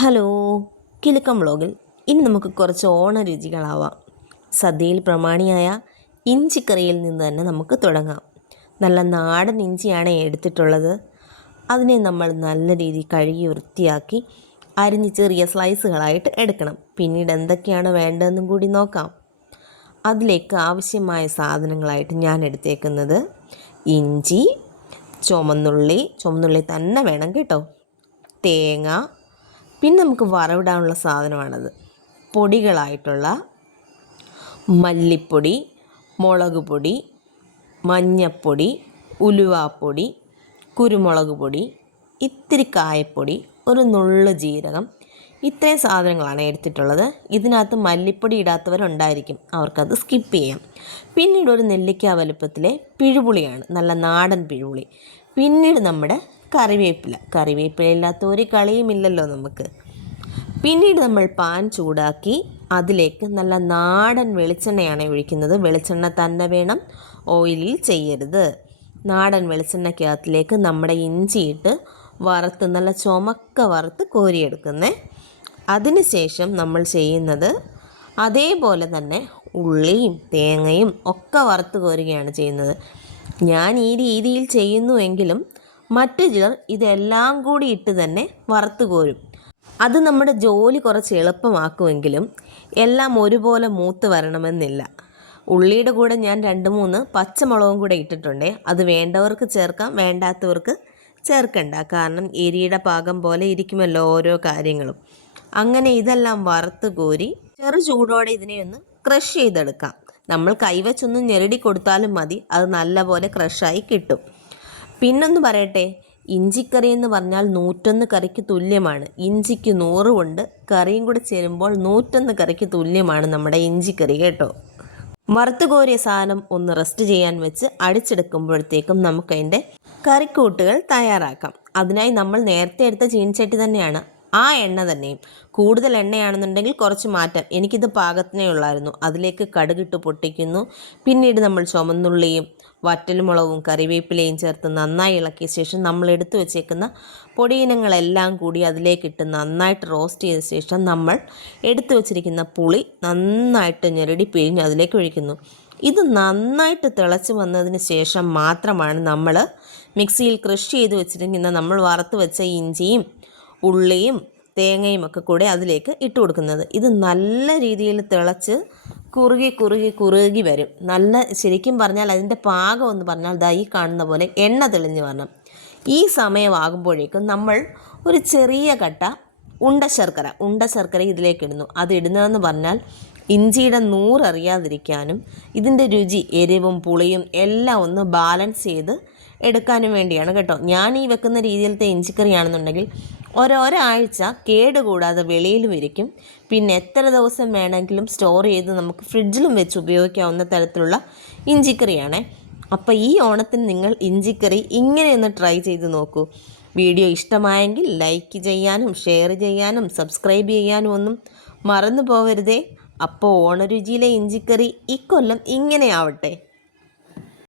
Hello, Kilukkam വ്ളോഗിൽ ഇനി നമുക്ക് കുറച്ച് ഓണരുചികളാവാം. സദ്യയിൽ പ്രമാണിയായ ഇഞ്ചിക്കറിയിൽ നിന്ന് തന്നെ നമുക്ക് തുടങ്ങാം. നല്ല നാടൻ ഇഞ്ചിയാണ് എടുത്തിട്ടുള്ളത്. അതിനെ നമ്മൾ നല്ല രീതിയിൽ കഴുകി വൃത്തിയാക്കി അരിഞ്ഞ് ചെറിയ സ്ലൈസുകളായിട്ട് എടുക്കണം. പിന്നീട് എന്തൊക്കെയാണ് വേണ്ടതെന്നും കൂടി നോക്കാം. അതിലേക്ക് ആവശ്യമായ സാധനങ്ങളായിട്ട് ഞാൻ എടുത്തേക്കുന്നത് ഇഞ്ചി, ചുമന്നുള്ളി തന്നെ വേണം കേട്ടോ, തേങ്ങ, പിന്നെ നമുക്ക് വറവിടാനുള്ള സാധനമാണത് പൊടികളായിട്ടുള്ള മല്ലിപ്പൊടി, മുളക് പൊടി, മഞ്ഞൾപ്പൊടി, ഉലുവാപ്പൊടി, കുരുമുളക് പൊടി, ഇത്തിരി കായപ്പൊടി, ഒരു നുള്ളു ജീരകം. ഇത്രയും സാധനങ്ങളാണ് എടുത്തിട്ടുള്ളത്. ഇതിനകത്ത് മല്ലിപ്പൊടി ഇടാത്തവരുണ്ടായിരിക്കും, അവർക്കത് സ്കിപ്പ് ചെയ്യാം. പിന്നീട് ഒരു നെല്ലിക്ക വലുപ്പത്തിലെ പിഴുപുളിയാണ്, നല്ല നാടൻ പിഴുപുളി. പിന്നീട് നമ്മുടെ കറിവേപ്പില ഇല്ലാത്ത ഒരു കളിയുമില്ലല്ലോ നമുക്ക്. പിന്നീട് നമ്മൾ പാൻ ചൂടാക്കി അതിലേക്ക് നല്ല നാടൻ വെളിച്ചെണ്ണയാണ് ഒഴിക്കുന്നത്. വെളിച്ചെണ്ണ തന്നെ വേണം, ഓയിലിൽ ചെയ്യരുത്. നാടൻ വെളിച്ചെണ്ണയ്ക്കകത്തിലേക്ക് നമ്മുടെ ഇഞ്ചിയിട്ട് വറുത്ത് നല്ല ചുമക്ക വറുത്ത് കോരിയെടുക്കുന്നത്. അതിന് ശേഷം നമ്മൾ ചെയ്യുന്നത് അതേപോലെ തന്നെ ഉള്ളിയും തേങ്ങയും ഒക്കെ വറുത്ത് കോരുകയാണ് ചെയ്യുന്നത്. ഞാൻ ഈ രീതിയിൽ ചെയ്യുന്നുവെങ്കിലും മറ്റു ചിലർ ഇതെല്ലാം കൂടി ഇട്ട് തന്നെ വറുത്ത് കോരും. അത് നമ്മുടെ ജോലി കുറച്ച് എളുപ്പമാക്കുമെങ്കിലും എല്ലാം ഒരുപോലെ മൂത്ത് വരണമെന്നില്ല. ഉള്ളിയുടെ കൂടെ ഞാൻ 2-3 പച്ചമുളകും കൂടെ ഇട്ടിട്ടുണ്ട്. അത് വേണ്ടവർക്ക് ചേർക്കാം, വേണ്ടാത്തവർക്ക് ചേർക്കണ്ട. കാരണം എരിയുടെ പാകം പോലെ ഇരിക്കുമല്ലോ ഓരോ കാര്യങ്ങളും. അങ്ങനെ ഇതെല്ലാം വറുത്ത് കോരി ചെറു ചൂടോടെ ഇതിനെ ഒന്ന് ക്രഷ് ചെയ്തെടുക്കാം. നമ്മൾ കൈവച്ചൊന്ന് ഞെരടി കൊടുത്താലും മതി, അത് നല്ലപോലെ ക്രഷായി കിട്ടും. പിന്നൊന്ന് പറയട്ടെ, ഇഞ്ചിക്കറി എന്ന് പറഞ്ഞാൽ 101 കറിക്ക് തുല്യമാണ്. ഇഞ്ചിക്ക് 100 കൊണ്ട് കറിയും കൂടെ ചേരുമ്പോൾ 101 കറിക്ക് തുല്യമാണ് നമ്മുടെ ഇഞ്ചിക്കറി കേട്ടോ. വറുത്ത് കോരിയ സാധനം ഒന്ന് റെസ്റ്റ് ചെയ്യാൻ വെച്ച് അടിച്ചെടുക്കുമ്പോഴത്തേക്കും നമുക്കതിൻ്റെ കറിക്കൂട്ടുകൾ തയ്യാറാക്കാം. അതിനായി നമ്മൾ നേരത്തെ എടുത്ത ചീനച്ചട്ടി തന്നെയാണ്, ആ എണ്ണ തന്നെയും. കൂടുതൽ എണ്ണയാണെന്നുണ്ടെങ്കിൽ കുറച്ച് മാറ്റാം. എനിക്കിത് പാകത്തിനേ ഉള്ളായിരുന്നു. അതിലേക്ക് കടുകിട്ട് പൊട്ടിക്കുന്നു. പിന്നീട് നമ്മൾ ചുമന്നുള്ളിയും വറ്റൽമുളകും കറിവേപ്പിലയും ചേർത്ത് നന്നായി ഇളക്കിയ ശേഷം നമ്മൾ എടുത്തു വച്ചേക്കുന്ന പൊടിയിനങ്ങളെല്ലാം കൂടി അതിലേക്കിട്ട് നന്നായിട്ട് റോസ്റ്റ് ചെയ്ത ശേഷം നമ്മൾ എടുത്തു വച്ചിരിക്കുന്ന പുളി നന്നായിട്ട് ഞെരടി പിഴിഞ്ഞ് അതിലേക്ക് ഒഴിക്കുന്നു. ഇത് നന്നായിട്ട് തിളച്ച് വന്നതിന് ശേഷം മാത്രമാണ് നമ്മൾ മിക്സിയിൽ ക്രഷ് ചെയ്ത് വെച്ചിരിക്കുന്ന നമ്മൾ വറുത്ത് വെച്ച ഇഞ്ചിയും ഉള്ളിയും തേങ്ങയും ഒക്കെ കൂടെ അതിലേക്ക് ഇട്ട് കൊടുക്കുന്നത്. ഇത് നല്ല രീതിയിൽ തിളച്ച് കുറുകി വരും. നല്ല ശരിക്കും പറഞ്ഞാൽ അതിൻ്റെ പാകം എന്ന് പറഞ്ഞാൽ ദാ ഈ കാണുന്ന പോലെ എണ്ണ തെളിഞ്ഞ് വരണം. ഈ സമയമാകുമ്പോഴേക്കും നമ്മൾ ഒരു ചെറിയ കട്ട ഉണ്ട ശർക്കര ഇതിലേക്ക് ഇടുന്നു. അതിടുന്നതെന്ന് പറഞ്ഞാൽ ഇഞ്ചിയുടെ നൂററിയാതിരിക്കാനും ഇതിൻ്റെ രുചി എരിവും പുളിയും എല്ലാം ഒന്ന് ബാലൻസ് ചെയ്ത് എടുക്കാനും വേണ്ടിയാണ് കേട്ടോ. ഞാൻ ഈ വെക്കുന്ന രീതിയിലത്തെ ഇഞ്ചിക്കറിയാണെന്നുണ്ടെങ്കിൽ ഒരാഴ്ച കേടുകൂടാതെ വെളിയിലും ഇരിക്കും. പിന്നെ എത്ര ദിവസം വേണമെങ്കിലും സ്റ്റോർ ചെയ്ത് നമുക്ക് ഫ്രിഡ്ജിലും വെച്ച് ഉപയോഗിക്കാവുന്ന തരത്തിലുള്ള ഇഞ്ചിക്കറിയാണ്. അപ്പോൾ ഈ ഓണത്തിന് നിങ്ങൾ ഇഞ്ചിക്കറി ഇങ്ങനെയൊന്ന് ട്രൈ ചെയ്ത് നോക്കൂ. വീഡിയോ ഇഷ്ടമായെങ്കിൽ ലൈക്ക് ചെയ്യാനും ഷെയർ ചെയ്യാനും സബ്സ്ക്രൈബ് ചെയ്യാനും ഒന്നും മറന്നു പോകരുതേ. അപ്പോൾ ഓണരുചിയിലെ ഇഞ്ചിക്കറി ഇക്കൊല്ലം ഇങ്ങനെ ആവട്ടെ.